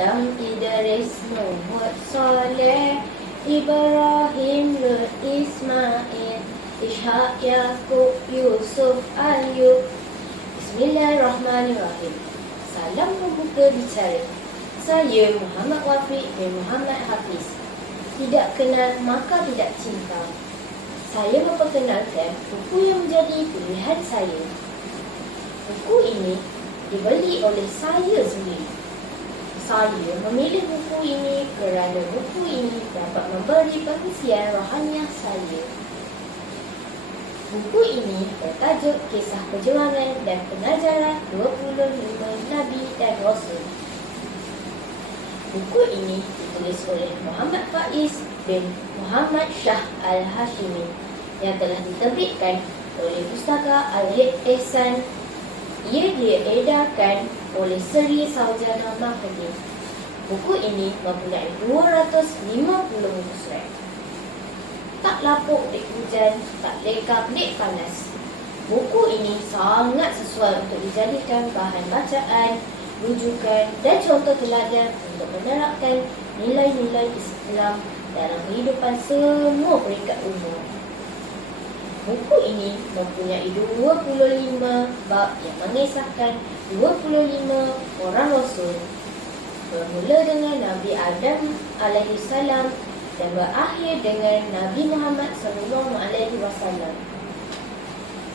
Adam, Idris, Nuh, Saleh, Ibrahim, Lut, Ismail, Ishak, Yaqub, Yusuf, Ayub. Bismillahirrahmanirrahim. Salam pembuka bicara. Saya Muhammad Wafiq bin Muhammad Hafiz. Tidak kenal maka tidak cinta. Saya memperkenalkan buku yang menjadi pilihan saya. Buku ini dibeli oleh saya sendiri. Saya memilih buku ini kerana buku ini dapat memberi pengisian rohaniah saya. Buku ini bertajuk Kisah Perjuangan dan Pengajaran 25 Nabi dan Rasul. Buku ini ditulis oleh Muhammad Faiz bin Muhammad Shah Al-Hashimi yang telah diterbitkan oleh Pustaka Al-Ihsan. Ia diedarkan oleh Seri Sarjana Mahdi. Buku ini mempunyai 250 muka surat. Tak lapuk dek hujan, tak lekap dek panas. Buku ini sangat sesuai untuk dijadikan bahan bacaan, rujukan dan contoh teladan untuk menerapkan nilai-nilai Islam dalam kehidupan semua peringkat umur. Buku ini mempunyai 25 bab yang mengisahkan 25 orang Rasul, bermula dengan Nabi Adam alaihissalam dan berakhir dengan Nabi Muhammad SAW.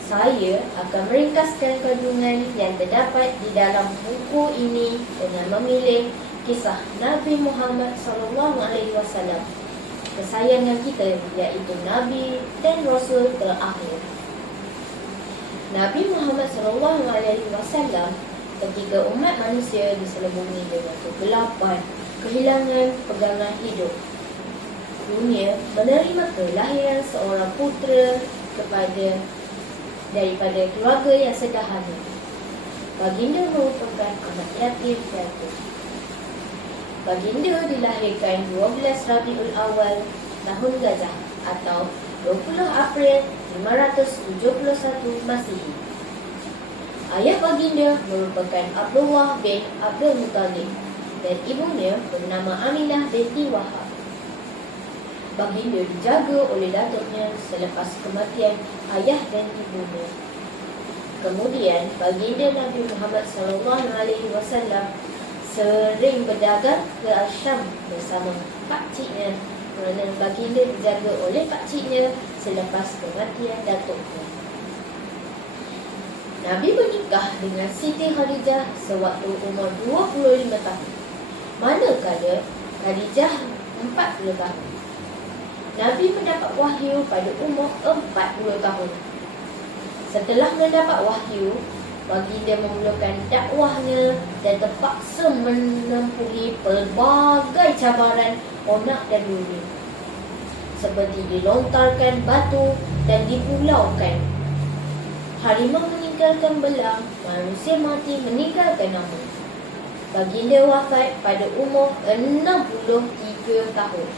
Saya akan meringkaskan kandungan yang terdapat di dalam buku ini dengan memilih kisah Nabi Muhammad SAW, kesayangan kita, iaitu Nabi dan Rasul terakhir. Nabi Muhammad SAW ketika umat manusia diselubungi dengan kegelapan, kehilangan pegangan hidup. Dunia menerima kelahiran seorang putera daripada keluarga yang sederhana. Baginda merupakan anak yatim piatu. Baginda dilahirkan 12 Rabiul Awal tahun Gajah atau 20 April 571 Masihi. Ayah baginda merupakan Abdullah bin Abdul Muttalib dan ibunya bernama Aminah binti Wahab. Baginda dijaga oleh datuknya selepas kematian ayah dan ibunya. Kemudian baginda Nabi Muhammad SAW sering berdagang ke Syam bersama pakciknya kerana baginda dijaga oleh pakciknya selepas kematian datuknya. Nabi menikah dengan Siti Khadijah sewaktu umur 25 tahun, manakala Khadijah 40 tahun. Nabi mendapat wahyu pada umur 40 tahun. Setelah mendapat wahyu, baginda memulakan dakwahnya dan terpaksa menempuhi pelbagai cabaran onak dan duri, seperti dilontarkan batu dan dipulaukan. Harimau meninggalkan belang, manusia mati meninggalkan nama. Baginda wafat pada umur 63 tahun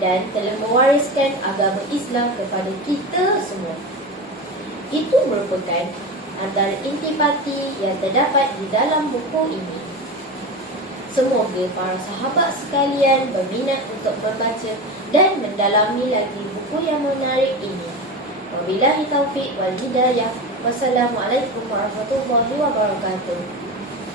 dan telah mewariskan agama Islam kepada kita semua. Itu merupakan antara intipati yang terdapat di dalam buku ini. Semoga para sahabat sekalian berminat untuk membaca dan mendalami lagi buku yang menarik ini. Wabillahi taufiq wal hidayah. Wassalamualaikum warahmatullahi wabarakatuh.